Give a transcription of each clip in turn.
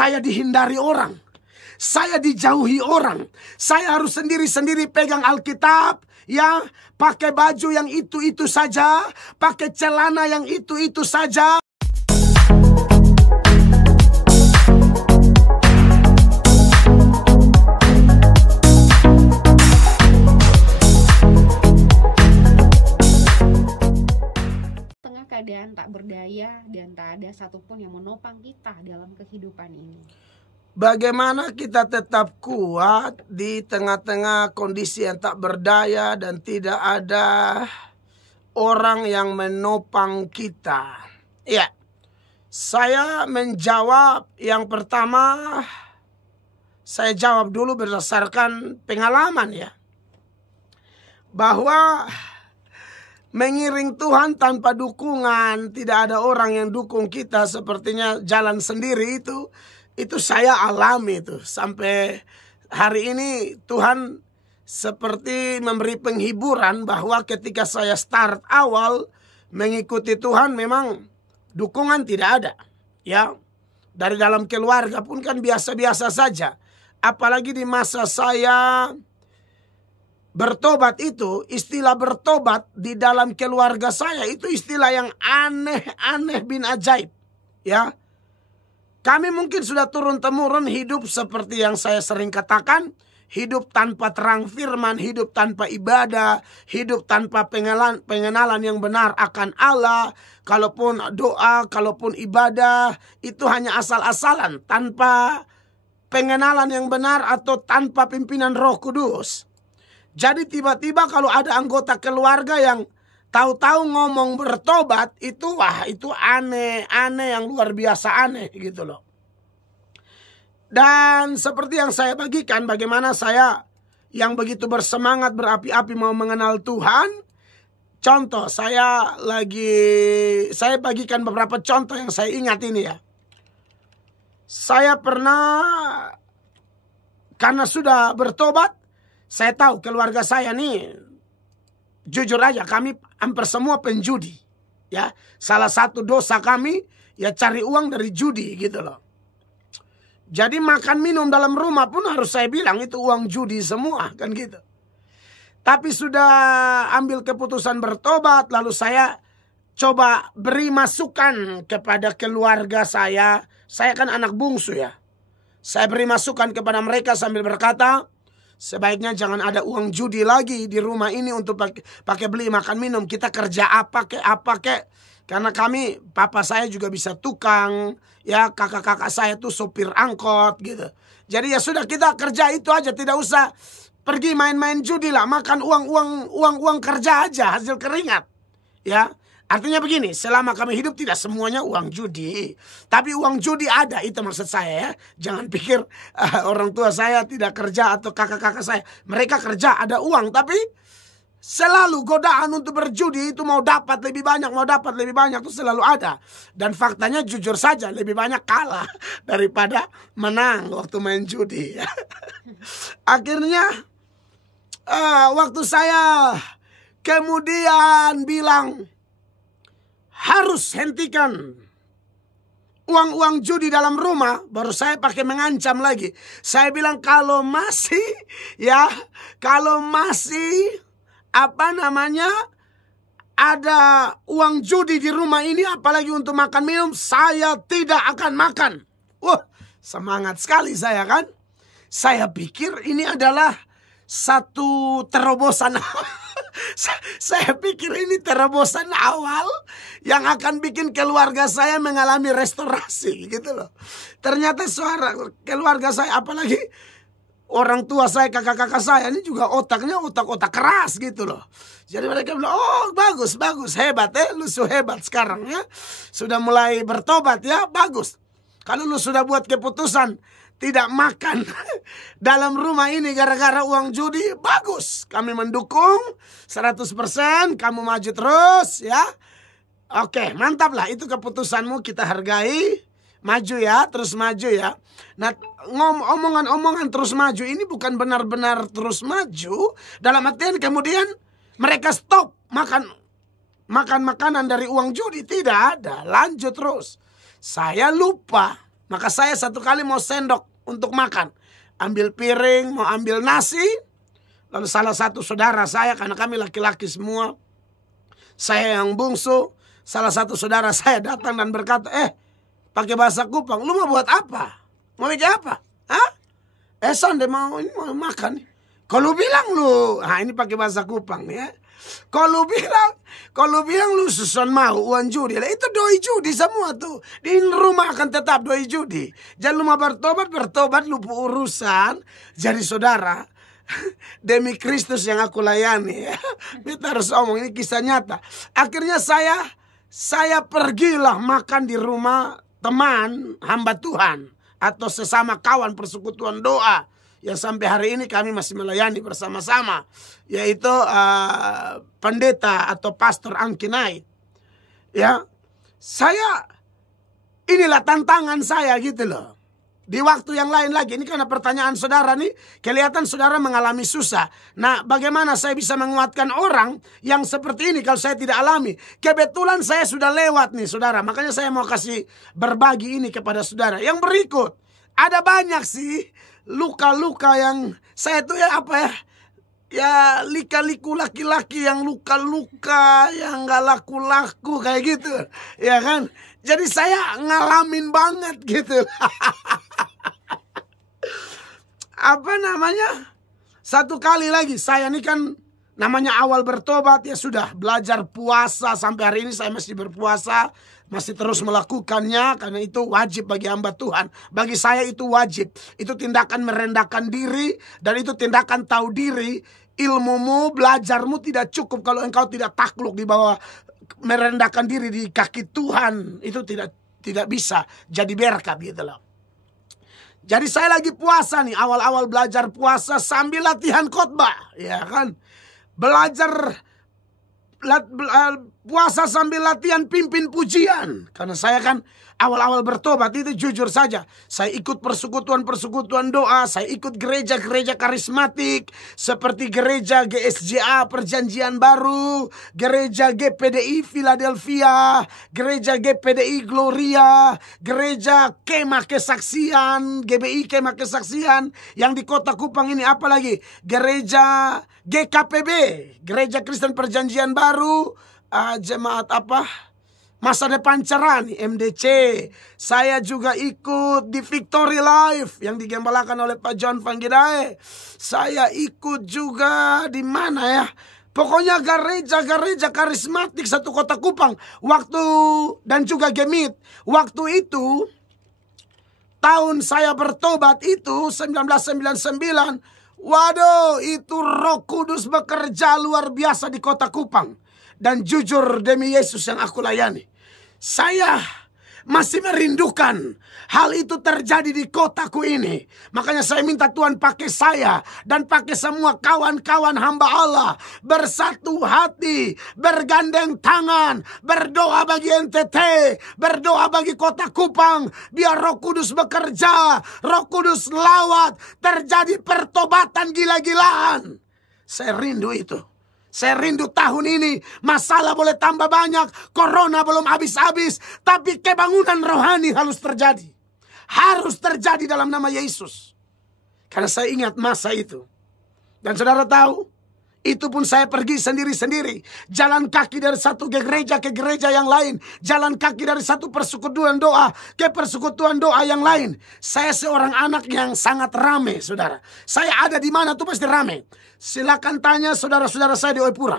saya dihindari orang. Saya dijauhi orang. Saya harus sendiri-sendiri pegang Alkitab. Ya, pakai baju yang itu-itu saja. Pakai celana yang itu-itu saja. Keadaan tak berdaya dan tak ada satupun yang menopang kita dalam kehidupan ini. Bagaimana kita tetap kuat di tengah-tengah kondisi yang tak berdaya dan tidak ada orang yang menopang kita? Ya, saya menjawab yang pertama, saya jawab dulu berdasarkan pengalaman ya. Bahwa mengiring Tuhan tanpa dukungan, tidak ada orang yang dukung kita, sepertinya jalan sendiri itu saya alami itu. Sampai hari ini Tuhan seperti memberi penghiburan bahwa ketika saya start awal mengikuti Tuhan memang dukungan tidak ada. Ya, dari dalam keluarga pun kan biasa-biasa saja. Apalagi di masa saya bertobat itu, istilah bertobat di dalam keluarga saya itu istilah yang aneh-aneh bin ajaib. Ya, kami mungkin sudah turun-temurun hidup seperti yang saya sering katakan, hidup tanpa terang firman, hidup tanpa ibadah, hidup tanpa pengenalan yang benar akan Allah. Kalaupun doa, kalaupun ibadah, itu hanya asal-asalan, tanpa pengenalan yang benar atau tanpa pimpinan Roh Kudus. Jadi tiba-tiba kalau ada anggota keluarga yang tahu-tahu ngomong bertobat, itu wah itu aneh yang luar biasa aneh gitu loh. Dan seperti yang saya bagikan, bagaimana saya yang begitu bersemangat berapi-api mau mengenal Tuhan. Contoh, saya bagikan beberapa contoh yang saya ingat ini ya. Saya pernah, karena sudah bertobat, saya tahu keluarga saya nih, jujur aja kami hampir semua penjudi. Ya, salah satu dosa kami ya cari uang dari judi gitu loh. Jadi makan minum dalam rumah pun harus saya bilang itu uang judi semua kan gitu. Tapi sudah ambil keputusan bertobat, lalu saya coba beri masukan kepada keluarga saya. Saya kan anak bungsu ya. Saya beri masukan kepada mereka sambil berkata, sebaiknya jangan ada uang judi lagi di rumah ini untuk pakai beli makan minum. Kita kerja apa kek. Karena kami, papa saya juga bisa tukang. Ya, kakak-kakak saya tuh sopir angkot gitu. Jadi ya sudah kita kerja itu aja. Tidak usah pergi main-main judi lah. Makan uang kerja aja, hasil keringat. Ya, artinya begini, selama kami hidup tidak semuanya uang judi. Tapi uang judi ada, itu maksud saya ya. Jangan pikir orang tua saya tidak kerja atau kakak-kakak saya. Mereka kerja, ada uang. Tapi selalu godaan untuk berjudi itu mau dapat lebih banyak itu selalu ada. Dan faktanya jujur saja lebih banyak kalah daripada menang waktu main judi. Akhirnya waktu saya kemudian bilang, harus hentikan uang judi dalam rumah, baru saya pakai mengancam lagi. Saya bilang kalau masih ada uang judi di rumah ini, apalagi untuk makan minum, saya tidak akan makan. Wah, semangat sekali saya kan. Saya pikir ini adalah satu terobosan. Saya pikir ini terobosan awal yang akan bikin keluarga saya mengalami restorasi gitu loh. Ternyata keluarga saya, apalagi orang tua saya, kakak-kakak saya ini juga otaknya otak keras gitu loh. Jadi mereka bilang, oh bagus, hebat lu hebat sekarang ya. Sudah mulai bertobat ya, bagus. Kalau lu sudah buat keputusan tidak makan dalam rumah ini gara-gara uang judi, bagus. Kami mendukung 100%, kamu maju terus ya. Oke, mantap lah, itu keputusanmu, kita hargai. Maju ya, terus maju ya. Nah, omongan-omongan terus maju ini bukan benar-benar terus maju. Dalam artian kemudian mereka stop makan makanan dari uang judi. Tidak ada, lanjut terus. Saya lupa Maka saya satu kali mau sendok untuk makan, ambil piring, mau ambil nasi. Lalu salah satu saudara saya, karena kami laki-laki semua, saya yang bungsu, salah satu saudara saya datang dan berkata, pakai bahasa Kupang, lu mau buat apa? Mau bikin apa? Hah? Sande mau makan. Kalau bilang lu, ini pakai bahasa Kupang ya. Kalau bilang lu susun mau uang judi, itu doi judi semua tuh. Di rumah akan tetap doi judi. Jangan lu mau bertobat lu urusan jadi saudara. Demi Kristus yang aku layani ya. Kita harus omong, ini kisah nyata. Akhirnya saya pergilah makan di rumah teman hamba Tuhan atau sesama kawan persekutuan doa yang sampai hari ini kami masih melayani bersama-sama, yaitu pendeta atau pastor Angkinai. Ya, inilah tantangan saya gitu loh. Di waktu yang lain lagi, ini karena pertanyaan saudara nih, kelihatan saudara mengalami susah. Nah, bagaimana saya bisa menguatkan orang yang seperti ini kalau saya tidak alami? Kebetulan saya sudah lewat nih saudara, makanya saya mau kasih berbagi ini kepada saudara. Yang berikut, ada banyak sih luka-luka yang saya tuh ya lika-liku laki-laki yang luka-luka, yang gak laku-laku kayak gitu, ya kan? Jadi saya ngalamin banget gitu. Satu kali lagi, saya ini kan namanya awal bertobat ya sudah belajar puasa. Sampai hari ini saya masih berpuasa, masih terus melakukannya karena itu wajib bagi hamba Tuhan. Bagi saya itu wajib. Itu tindakan merendahkan diri dan itu tindakan tahu diri. Ilmumu, belajarmu tidak cukup kalau engkau tidak takluk di bawah, merendahkan diri di kaki Tuhan. Itu tidak bisa jadi berkat gitu loh. Jadi saya lagi puasa nih, awal-awal belajar puasa sambil latihan khotbah, ya kan? Puasa sambil latihan pimpin pujian. Karena saya kan awal-awal bertobat itu jujur saja, saya ikut persekutuan doa, saya ikut gereja-gereja karismatik seperti gereja GSJA Perjanjian Baru, gereja GPDI Philadelphia, gereja GPDI Gloria, gereja Kemah Kesaksian, GBI Kemah Kesaksian yang di Kota Kupang ini, apalagi gereja GKPB, Gereja Kristen Perjanjian Baru, jemaat Masa Depan Cerah nih, MDC. Saya juga ikut di Victory Life yang digembalakan oleh Pak John Panggidae. Saya ikut juga di mana ya? Pokoknya gereja-gereja karismatik satu Kota Kupang. Dan juga Gemit. Waktu itu, tahun saya bertobat itu 1999. Waduh, itu Roh Kudus bekerja luar biasa di Kota Kupang. Dan jujur demi Yesus yang aku layani, saya masih merindukan hal itu terjadi di kotaku ini. Makanya saya minta Tuhan pakai saya dan pakai semua kawan-kawan hamba Allah bersatu hati, bergandeng tangan, berdoa bagi NTT, berdoa bagi Kota Kupang, biar Roh Kudus bekerja, Roh Kudus lawat, terjadi pertobatan gila-gilaan. Saya rindu itu. Saya rindu tahun ini, masalah boleh tambah banyak, corona belum habis-habis, tapi kebangunan rohani harus terjadi. Harus terjadi dalam nama Yesus. Karena saya ingat masa itu. Dan saudara tahu, itu pun saya pergi sendiri-sendiri. Jalan kaki dari satu gereja ke gereja yang lain. Jalan kaki dari satu persekutuan doa ke persekutuan doa yang lain. Saya seorang anak yang sangat rame, saudara. Saya ada di mana tuh pasti rame. Silakan tanya saudara-saudara saya di Oepura.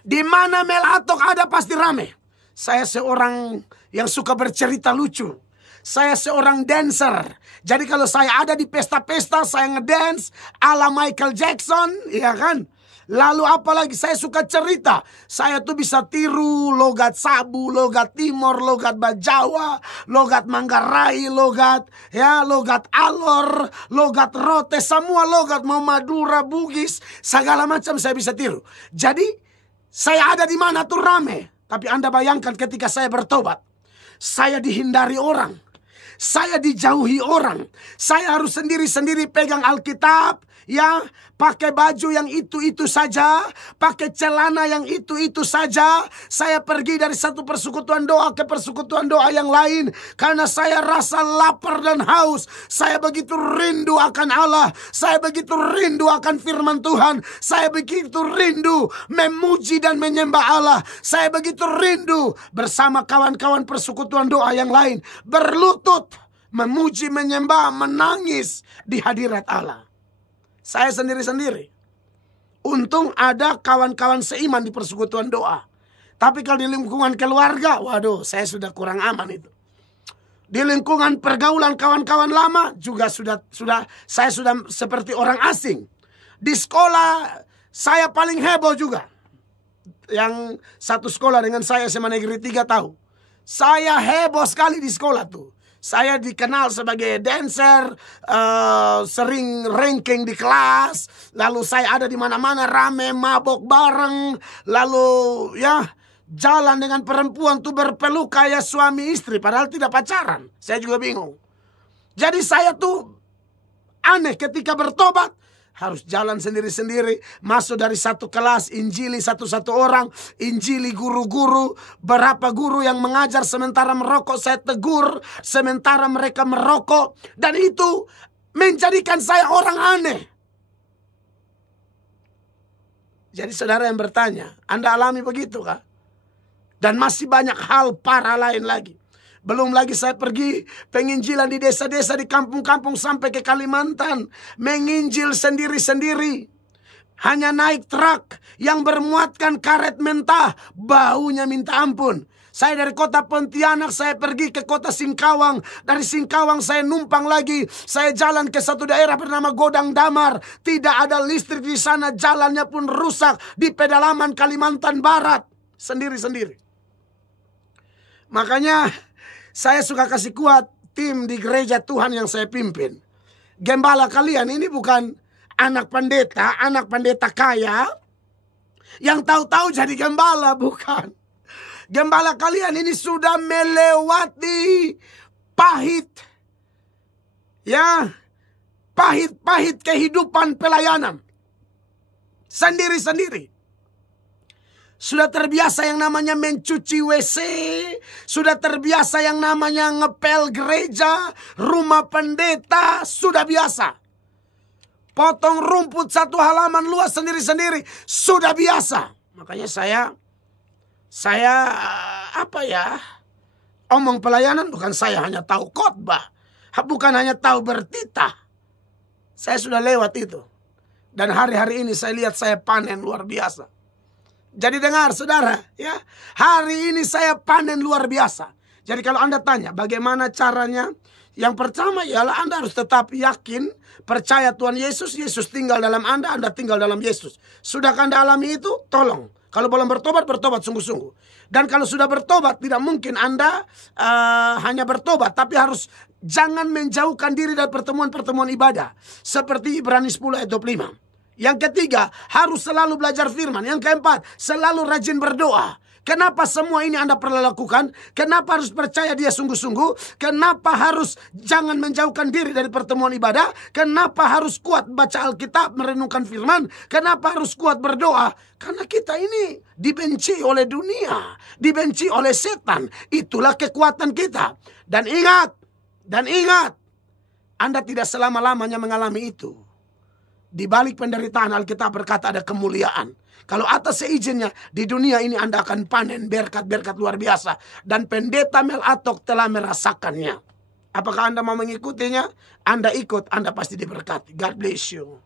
Di mana Melatok ada pasti rame. Saya seorang yang suka bercerita lucu. Saya seorang dancer. Jadi kalau saya ada di pesta-pesta, saya ngedance ala Michael Jackson, ya kan? Lalu apalagi saya suka cerita. Saya tuh bisa tiru logat Sabu, logat Timor, logat Bajawa, logat Manggarai, logat Alor, logat Rote, semua logat mau Madura, Bugis, segala macam saya bisa tiru. Jadi saya ada di mana tuh rame. Tapi Anda bayangkan ketika saya bertobat, saya dihindari orang. saya dijauhi orang. Saya harus sendiri-sendiri pegang Alkitab, ya, pakai baju yang itu-itu saja, pakai celana yang itu-itu saja. Saya pergi dari satu persekutuan doa ke persekutuan doa yang lain karena saya rasa lapar dan haus. Saya begitu rindu akan Allah. Saya begitu rindu akan firman Tuhan. Saya begitu rindu memuji dan menyembah Allah. Saya begitu rindu bersama kawan-kawan persekutuan doa yang lain berlutut memuji, menyembah, menangis di hadirat Allah. Saya sendiri-sendiri. Untung ada kawan-kawan seiman di persekutuan doa. Tapi kalau di lingkungan keluarga, waduh, saya sudah kurang aman itu. Di lingkungan pergaulan kawan-kawan lama juga saya sudah seperti orang asing. Di sekolah saya paling heboh juga. Yang satu sekolah dengan saya SMA Negeri 3 tahu. Saya heboh sekali di sekolah tuh. Saya dikenal sebagai dancer, sering ranking di kelas, lalu saya ada di mana-mana rame, mabok bareng, lalu ya jalan dengan perempuan tuh berpeluk kayak suami istri, padahal tidak pacaran. Saya juga bingung. Jadi saya tuh aneh ketika bertobat. Harus jalan sendiri-sendiri. Masuk dari satu kelas, injili satu-satu orang. Injili guru-guru. Berapa guru yang mengajar sementara merokok, saya tegur. Sementara mereka merokok. Dan itu menjadikan saya orang aneh. Jadi saudara yang bertanya, Anda alami begitu kah? Dan masih banyak hal parah lain lagi. Belum lagi saya pergi penginjilan di desa-desa, di kampung-kampung sampai ke Kalimantan. Menginjil sendiri-sendiri. Hanya naik truk yang bermuatkan karet mentah. Baunya minta ampun. Saya dari kota Pontianak, saya pergi ke kota Singkawang. Dari Singkawang saya numpang lagi. Saya jalan ke satu daerah bernama Godang Damar. Tidak ada listrik di sana, jalannya pun rusak. Di pedalaman Kalimantan Barat. Sendiri-sendiri. Makanya saya suka kasih kuat tim di gereja Tuhan yang saya pimpin. Gembala kalian ini bukan anak pendeta kaya yang tahu-tahu jadi gembala, bukan. Gembala kalian ini sudah melewati pahit, ya, pahit-pahit kehidupan pelayanan. Sendiri-sendiri. Sudah terbiasa yang namanya mencuci WC. Sudah terbiasa yang namanya ngepel gereja, rumah pendeta. Sudah biasa. Potong rumput satu halaman luas sendiri-sendiri. Sudah biasa. Makanya saya omong pelayanan bukan saya hanya tahu khotbah. Bukan hanya tahu bertitah. Saya sudah lewat itu. Dan hari-hari ini saya lihat saya panen luar biasa. Jadi dengar saudara, ya, hari ini saya panen luar biasa. Jadi kalau Anda tanya bagaimana caranya, yang pertama ialah Anda harus tetap yakin, percaya Tuhan Yesus, Yesus tinggal dalam Anda tinggal dalam Yesus. Sudahkah Anda alami itu? Tolong. Kalau belum bertobat, bertobat sungguh-sungguh. Dan kalau sudah bertobat, tidak mungkin Anda hanya bertobat, tapi harus jangan menjauhkan diri dari pertemuan-pertemuan ibadah. Seperti Ibrani 10 ayat 25. Yang ketiga, harus selalu belajar firman. Yang keempat, selalu rajin berdoa. Kenapa semua ini Anda perlu lakukan? Kenapa harus percaya dia sungguh-sungguh? Kenapa harus jangan menjauhkan diri dari pertemuan ibadah? Kenapa harus kuat baca Alkitab, merenungkan firman? Kenapa harus kuat berdoa? Karena kita ini dibenci oleh dunia, dibenci oleh setan. Itulah kekuatan kita. Dan ingat, Anda tidak selama-lamanya mengalami itu. Di balik penderitaan Alkitab berkata ada kemuliaan. Kalau atas seizinnya di dunia ini Anda akan panen berkat-berkat luar biasa. Dan pendeta Mel Atok telah merasakannya. Apakah Anda mau mengikutinya? Anda ikut, Anda pasti diberkati. God bless you.